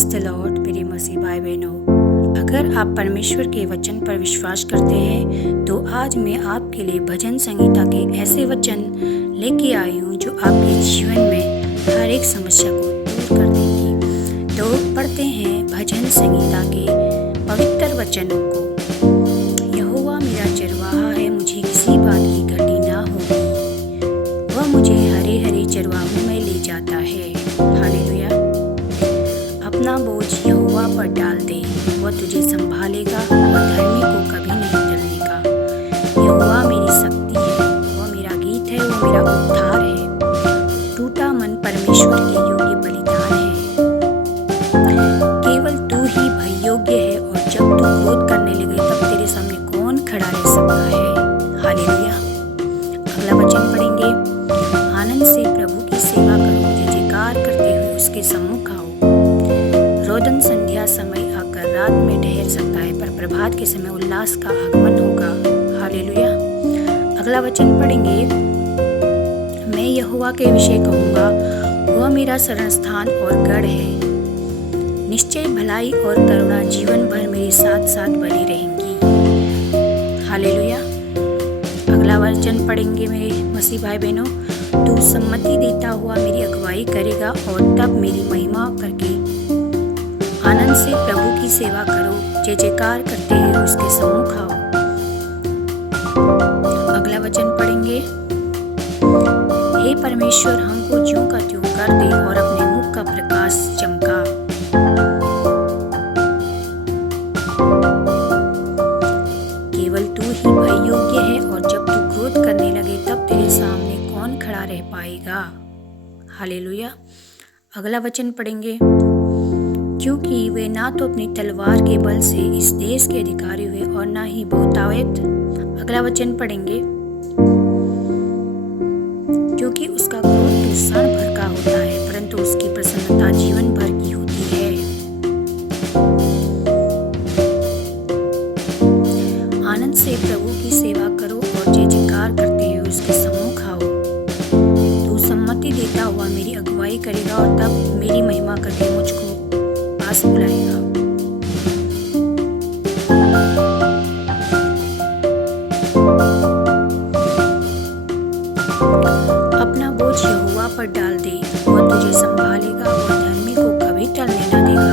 Praise the Lord मेरे मसीह भाई बहनों। अगर आप परमेश्वर के वचन पर विश्वास करते हैं तो आज मैं आपके लिए भजन संहिता के ऐसे वचन लेके आई हूँ जो आपके जीवन में हर एक समस्या को दूर कर देंगी। तो पढ़ते हैं भजन संहिता के पवित्र वचनों को। यहोवा मेरा चरवाहा है, मुझे किसी बात की घटी ना होगी। वह मुझे हरे हरे चरवाहों में ले जाता है। हालेलुया। अपना बोझ यहोवा पर डाल दे, वह तुझे संभालेगा, वह धर्मी को कभी नहीं टलने का। यहोवा मेरी शक्ति है, वह मेरा गीत है, वह मेरा उद्धार है। टूटा मन परमेश्वर के योग्य बलिदान है। केवल तू ही भय योग्य है, और जब तू क्रोध करने लगे तब तेरे सामने कौन खड़ा रह सकता है। हालेलुया। अगला वचन पढ़ेंगे। आनंद से प्रभु की सेवा करो, जय जयकार करते हुए उसके सम्मुख आओ। रोदन संध्या समय आकर रात में ठहर सकता है, पर प्रभात के समय उल्लास का आगमन होगा। हालेलुया। अगला वचन पढ़ेंगे। मैं यहोवा के विषय कहूँगा, वह मेरा शरण स्थान और गढ़ है। निश्चय भलाई और करुणा जीवन भर मेरे साथ साथ बनी रहेंगी। हालेलुया। अगला वचन पढ़ेंगे मेरे मसीह भाई बहनों। तू सम्मति देता हुआ मेरी अगुवाई करेगा, और तब मेरी महिमा करके आनंद से प्रभु की सेवा करो, जय जयकार करते हुए उसके सम्मुख आओ। अगला वचन पढ़ेंगे। हे परमेश्वर, हमको ज्यों का त्यों कर दे, और अपने मुख का प्रकाश चमका। केवल तू ही भय योग्य है, और जब तू क्रोध करने लगे तब तेरे सामने कौन खड़ा रह पाएगा। हालेलुया। अगला वचन पढ़ेंगे। क्योंकि वे ना तो अपनी तलवार के बल से इस देश के अधिकारी हुए, और ना ही बहुतायत। अगला वचन पढ़ेंगे। क्योंकि उसका क्रोध तो क्षण भर का होता है, परंतु उसकी प्रसन्नता जीवन भर की होती है। आनंद से प्रभु की सेवा करो, और जय जयकार करते हुए उसके सम्मुख आओ। तू सम्मति देता हुआ मेरी अगुवाई करेगा, और तब मेरी महिमा करके मुझको पास बुलाएगा। अपना बोझ यहोवा पर डाल दे, वह तुझे संभालेगा, वह धर्मी को कभी टलने न देगा।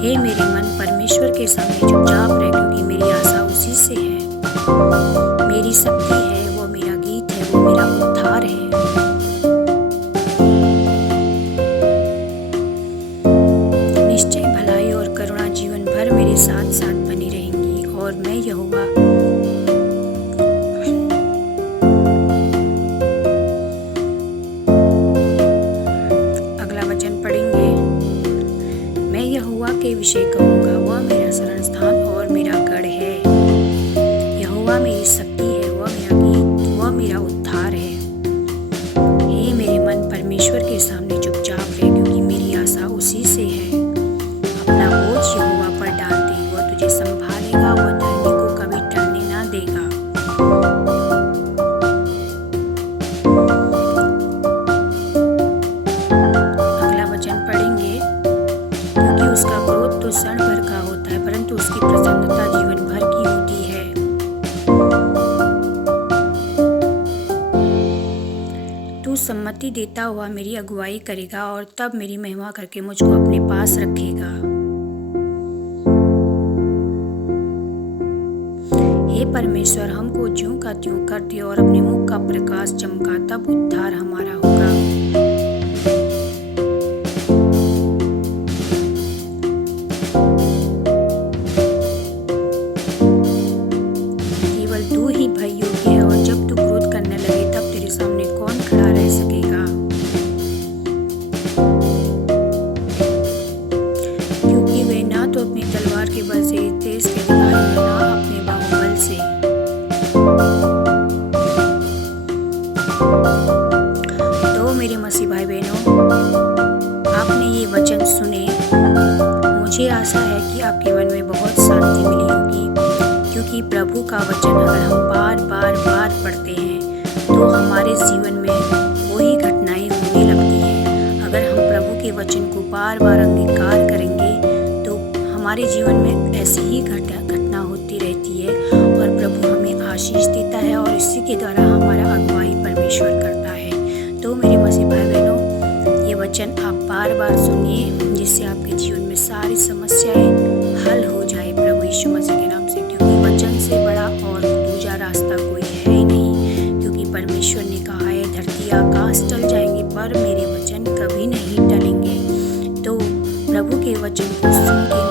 हे मेरे मन, परमेश्वर के सामने चुपचाप रह, क्योंकि मेरी आशा उसी से है। मेरी शक्ति है, वो मेरा गीत है, वो मेरा उद्धार है। निश्चय भलाई और करुणा जीवन भर मेरे साथ साथ बनी रहेंगी, और मैं यहोवा अगला वचन पढ़ेंगे। मैं यहोवा के विषय कहूँगा, वह मेरा शरण स्थान और मेरा गढ़ है। यहोवा मेरी शक्ति है, वह मेरा गीत, वह मेरा उद्धार है। हे मेरे मन, परमेश्वर के सामने चुपचाप रह, क्योंकि मेरी आशा उसी से है। अपना बोझ यहोवा पर डाल दे, वह तुझे संभालेगा, वह धर्मी को कभी टलने ना देगा। अगला वचन पढ़ेंगे। क्योंकि उसका क्रोध तो क्षण भर का होता है, परंतु उसकी प्रसन्नता जीवन भर की होती है। तू सम्मति देता हुआ मेरी अगुवाई करेगा, और तब मेरी महिमा करके मुझको अपने पास रखेगा। हे परमेश्वर, हमको ज्यों का त्यों कर दे, और अपने मुख का प्रकाश चमका, तब उद्धार हमारा होगा। केवल तू ही भय योग्य है, और जब तू क्रोध करने लगे तब तेरे सामने कौन खड़ा रह सकेगा। क्योंकि वे ना तो अपनी तलवार के बल से इस देश के अधिकारी हुए, ना अपने बाहुबल से। तो मेरे मसीह भाई बहनों, आपने ये वचन सुने। मुझे आशा है कि आपके मन में बहुत शांति मिली होगी, क्योंकि प्रभु का वचन अगर हम बार बार पढ़ते हैं तो हमारे जीवन में वही घटनाएं होने लगती हैं। अगर हम प्रभु के वचन को बार बार अंगीकार करेंगे हमारे जीवन में ऐसी ही घटना होती रहती है और प्रभु हमें आशीष देता है और इसी के द्वारा हमारा अगुवाई परमेश्वर करता है। तो मेरे मसीह भाई बहनों, ये वचन आप बार बार सुनिए जिससे आपके जीवन में सारी समस्याएं हल हो जाए प्रभु यीशु मसीह के नाम से, क्योंकि वचन से बड़ा और दूसरा रास्ता कोई है ही नहीं। क्योंकि परमेश्वर ने कहा है, धरती आकाश टल जाएंगे पर मेरे वचन कभी नहीं टलेंगे। तो प्रभु के वचन को सुन के